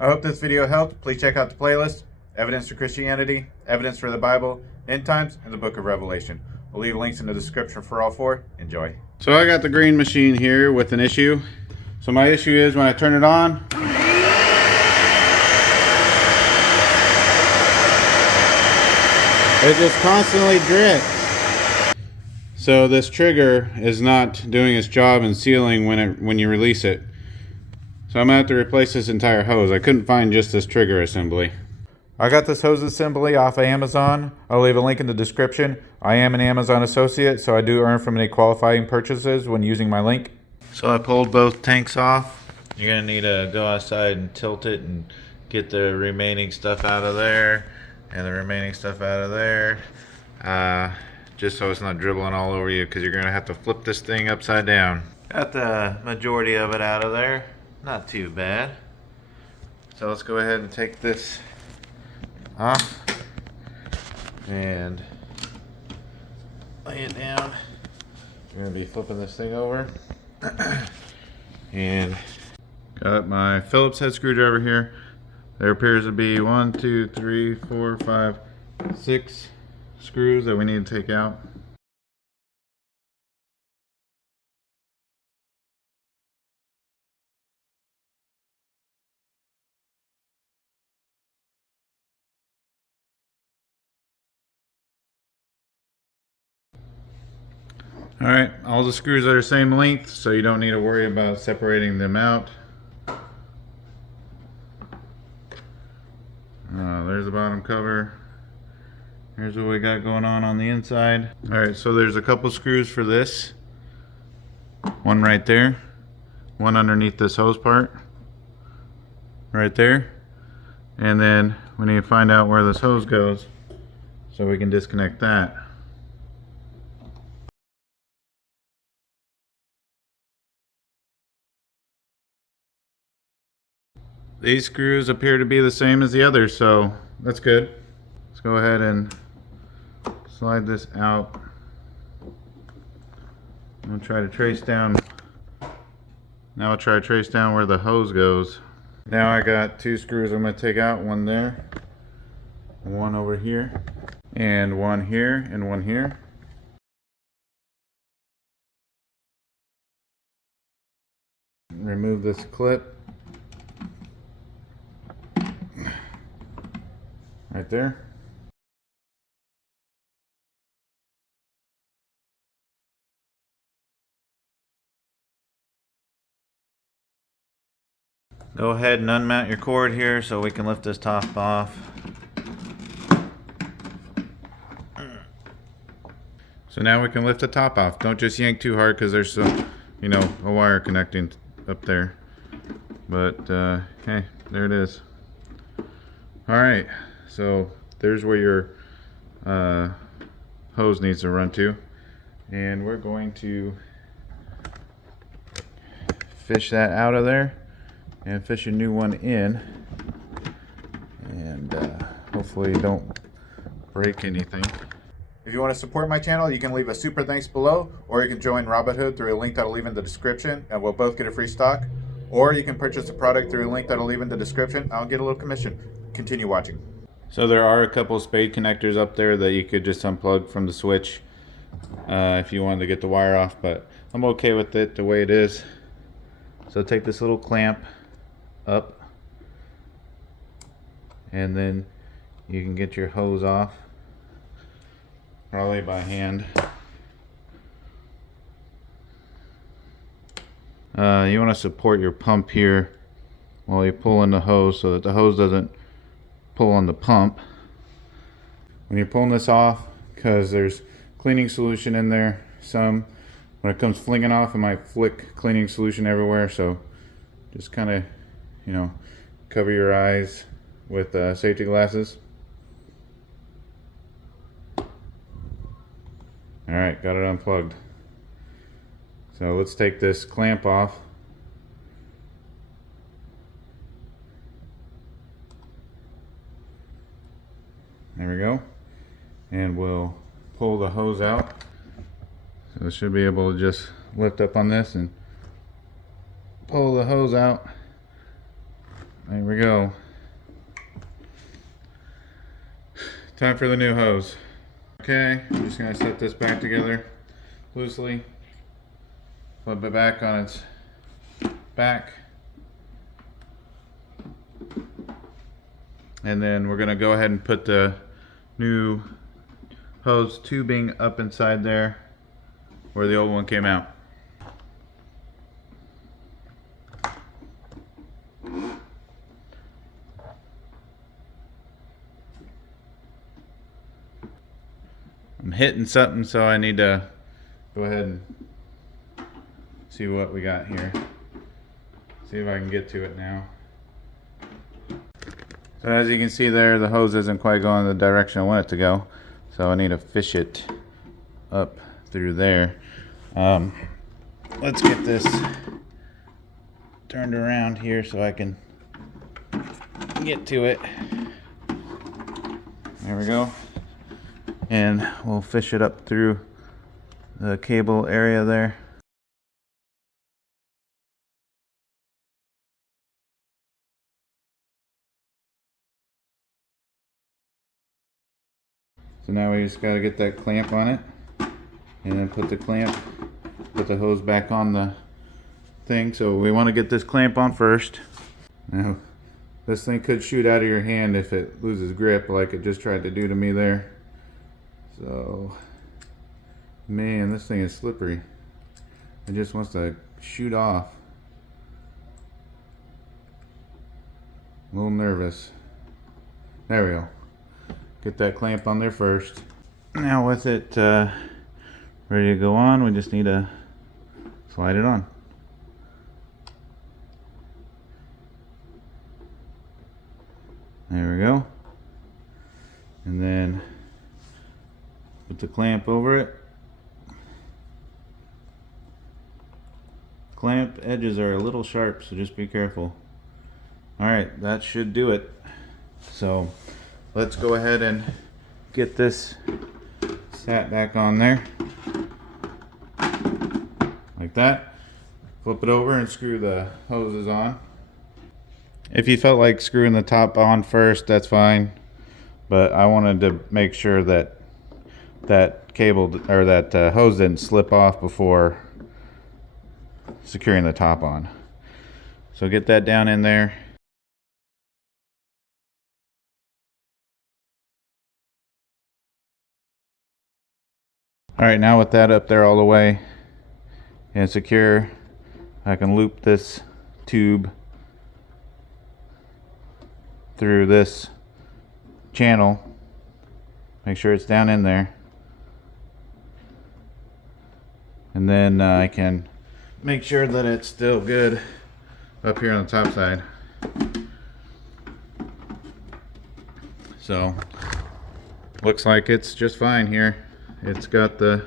I hope this video helped. Please check out the playlist, Evidence for Christianity, Evidence for the Bible, End Times, and the Book of Revelation. We'll leave links in the description for all four. Enjoy. So I got the green machine here with an issue. So my issue is when I turn it on, it just constantly drips. So this trigger is not doing its job in sealing when you release it. So I'm gonna have to replace this entire hose. I couldn't find just this trigger assembly. I got this hose assembly off of Amazon. I'll leave a link in the description. I am an Amazon associate, so I do earn from any qualifying purchases when using my link. So I pulled both tanks off. You're gonna need to go outside and tilt it and get the remaining stuff out of there and the remaining stuff out of there. Just so it's not dribbling all over you, because you're gonna have to flip this thing upside down. Got the majority of it out of there. Not too bad. So let's go ahead and take this off and lay it down. We're gonna be flipping this thing over. And got my Phillips head screwdriver here. There appears to be 1, 2, 3, 4, 5, 6 screws that we need to take out. Alright, all the screws are the same length, so you don't need to worry about separating them out. There's the bottom cover. Here's what we got going on the inside. Alright, so there's a couple screws for this. One right there. One underneath this hose part. Right there. And then we need to find out where this hose goes so we can disconnect that. These screws appear to be the same as the others, so that's good. Let's go ahead and slide this out. I'm gonna try to trace down. Now I'll try to trace down where the hose goes. Now I got two screws I'm gonna take out, one there, one over here, and one here, and one here. Remove this clip. Right there. Go ahead and unmount your cord here so we can lift this top off. So now we can lift the top off. Don't just yank too hard because there's some, a wire connecting up there. But, hey, there it is. Alright, so there's where your hose needs to run to. And we're going to fish that out of there and fish a new one in. And hopefully you don't break anything. If you want to support my channel, you can leave a super thanks below, or you can join Robinhood through a link that I'll leave in the description, and we'll both get a free stock. Or you can purchase a product through a link that I'll leave in the description. I'll get a little commission. Continue watching. So there are a couple spade connectors up there that you could just unplug from the switch if you wanted to get the wire off, but I'm okay with it the way it is. So take this little clamp up, and then you can get your hose off, probably by hand. You want to support your pump here while you pull in the hose so that the hose doesn't pull on the pump. When you're pulling this off, because there's cleaning solution in there, when it comes flinging off, it might flick cleaning solution everywhere, so just kind of, cover your eyes with safety glasses. Alright, got it unplugged. So let's take this clamp off. There we go. And we'll pull the hose out. So it should be able to just lift up on this and pull the hose out. There we go. Time for the new hose. Okay, I'm just gonna set this back together loosely. Flip it back on its back. And then we're gonna go ahead and put the new hose tubing up inside there where the old one came out. I'm hitting something, so I need to go ahead and see what we got here. See if I can get to it now. So as you can see there, the hose isn't quite going the direction I want it to go. So I need to fish it up through there. Let's get this turned around here so I can get to it. There we go. And we'll fish it up through the cable area there. So now we just got to get that clamp on it and then put the hose back on the thing. So we want to get this clamp on first. Now this thing could shoot out of your hand if it loses grip like it just tried to do to me there. So man, this thing is slippery. It just wants to shoot off. A little nervous. There we go. Get that clamp on there first. Now with it ready to go on, we just need to slide it on. There we go. And then put the clamp over it. Clamp edges are a little sharp, so just be careful. Alright, that should do it. So let's go ahead and get this sat back on there. Like that. Flip it over and screw the hoses on. If you felt like screwing the top on first, that's fine. But I wanted to make sure that that cable or that hose didn't slip off before securing the top on. So get that down in there. Alright, now with that up there all the way and secure, I can loop this tube through this channel. Make sure it's down in there. And then I can make sure that it's still good up here on the top side. So looks like it's just fine here. It's got the,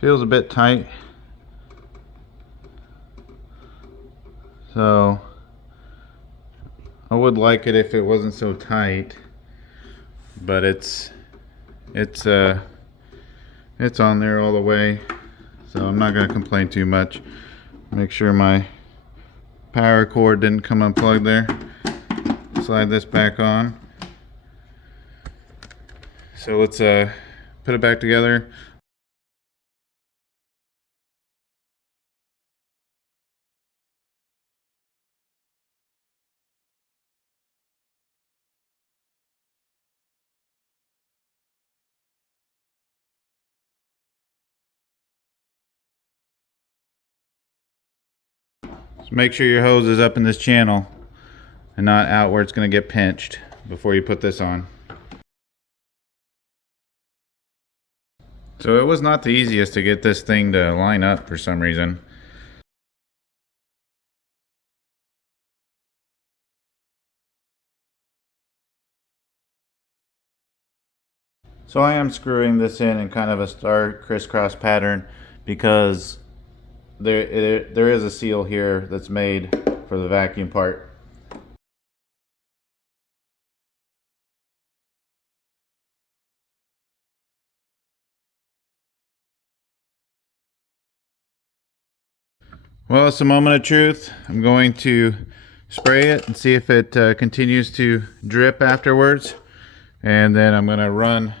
feels a bit tight. So I would like it if it wasn't so tight, but it's on there all the way, so I'm not going to complain too much. Make sure my power cord didn't come unplugged there. Slide this back on. So let's put it back together. So make sure your hose is up in this channel and not out where it's going to get pinched before you put this on. So it was not the easiest to get this thing to line up for some reason. So I am screwing this in kind of a star crisscross pattern because there is a seal here that's made for the vacuum part. Well, it's a moment of truth. I'm going to spray it and see if it continues to drip afterwards. And then I'm going to run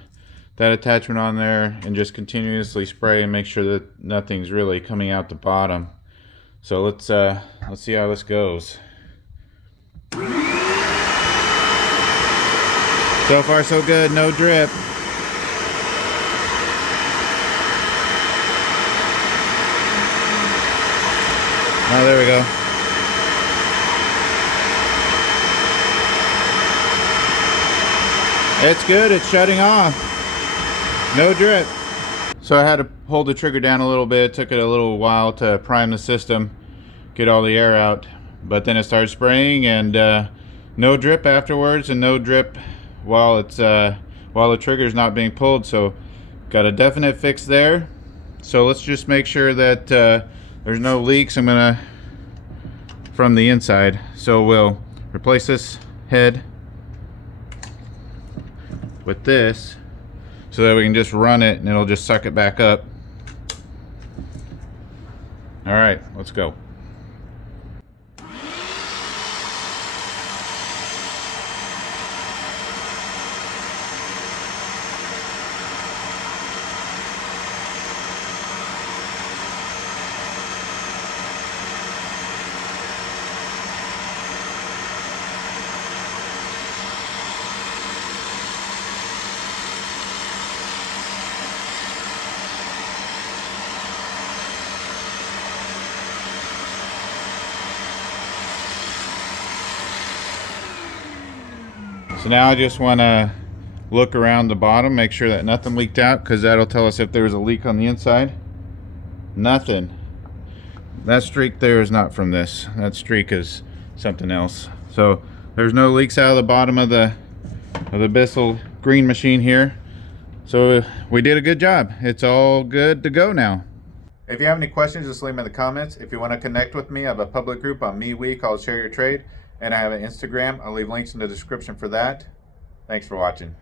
that attachment on there and just continuously spray and make sure that nothing's really coming out the bottom. So let's see how this goes. So far so good, no drip. Oh, there we go. It's good, it's shutting off. No drip. So I had to hold the trigger down a little bit. It took it a little while to prime the system, get all the air out. But then it started spraying, and no drip afterwards, and no drip while the trigger's not being pulled. So got a definite fix there. So let's just make sure that there's no leaks. I'm gonna from the inside. So we'll replace this head with this so that we can just run it and it'll just suck it back up. All right, let's go. So now I just want to look around the bottom, make sure that nothing leaked out, because that'll tell us if there's a leak on the inside. Nothing. That streak there is not from this. That streak is something else. So there's no leaks out of the bottom of the Bissell green machine here. So we did a good job. It's all good to go now. If you have any questions, just leave them in the comments. If you want to connect with me, I have a public group on MeWe called Share Your Trade, and I have an Instagram. I'll leave links in the description for that. Thanks for watching.